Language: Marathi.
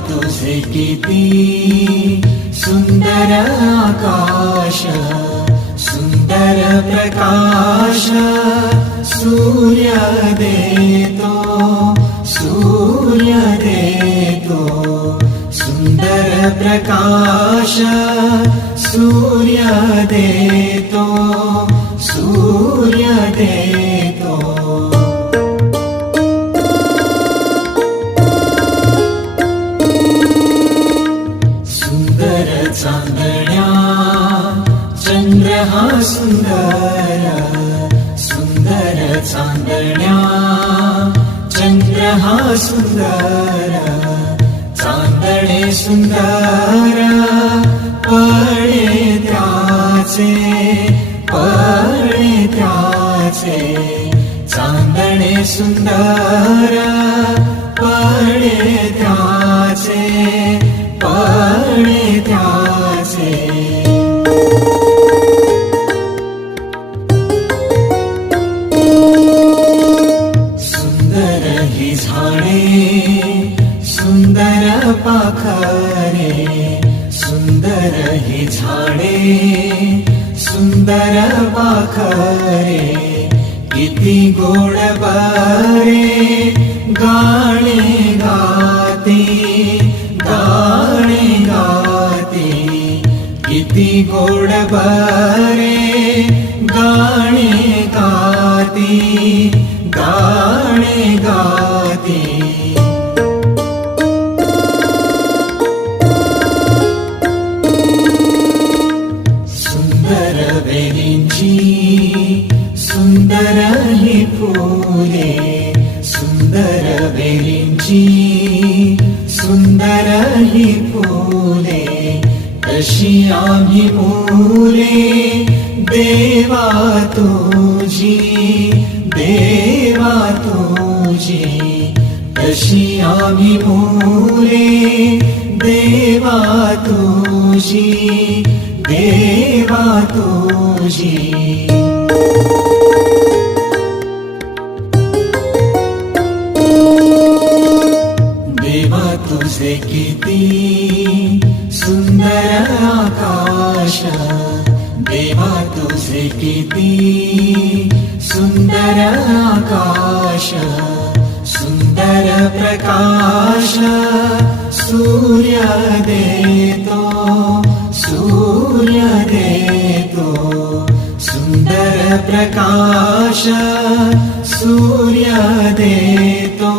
तुझे किती सुंदर आकाश, सुंदर प्रकाश सूर्य देतो, सूर्य देतो, सुंदर प्रकाश सूर्य देतो, सूर्य देतो. सुंदर चांदण्या चंद्र हा सुंदर, सुंदर चांदण्या चंद्र हा सुंदर, चांदणे सुंदर पळे त्याचे, पळे त्याचे, चांदणे सुंदर पळे त्याचे, पळे त्याचे. सुंदर ही झाडे, सुंदर पाखरे, सुंदर ही झाडे, सुंदर पाखरे, किती गोड बरे गाणे गाते, गाणे गाते, किती गोड बरे गाणे गाते, गाणे गाते. सुंदर वेलींची सुंदर ही फुले, सुंदर वेलींची सुंदर ही फुले, कशी आम्ही मुले देवा तुझी, देवा तुझी, कशी आम्ही मुले देवा तुझी, देवा तुझी. देवा तुझे किती सुंदर आकाश, देवा तुझे किती सुंदर आकाश, सुंदर प्रकाश सूर्य देतो, सूर्य देतो, सुंदर प्रकाश सूर्य देतो.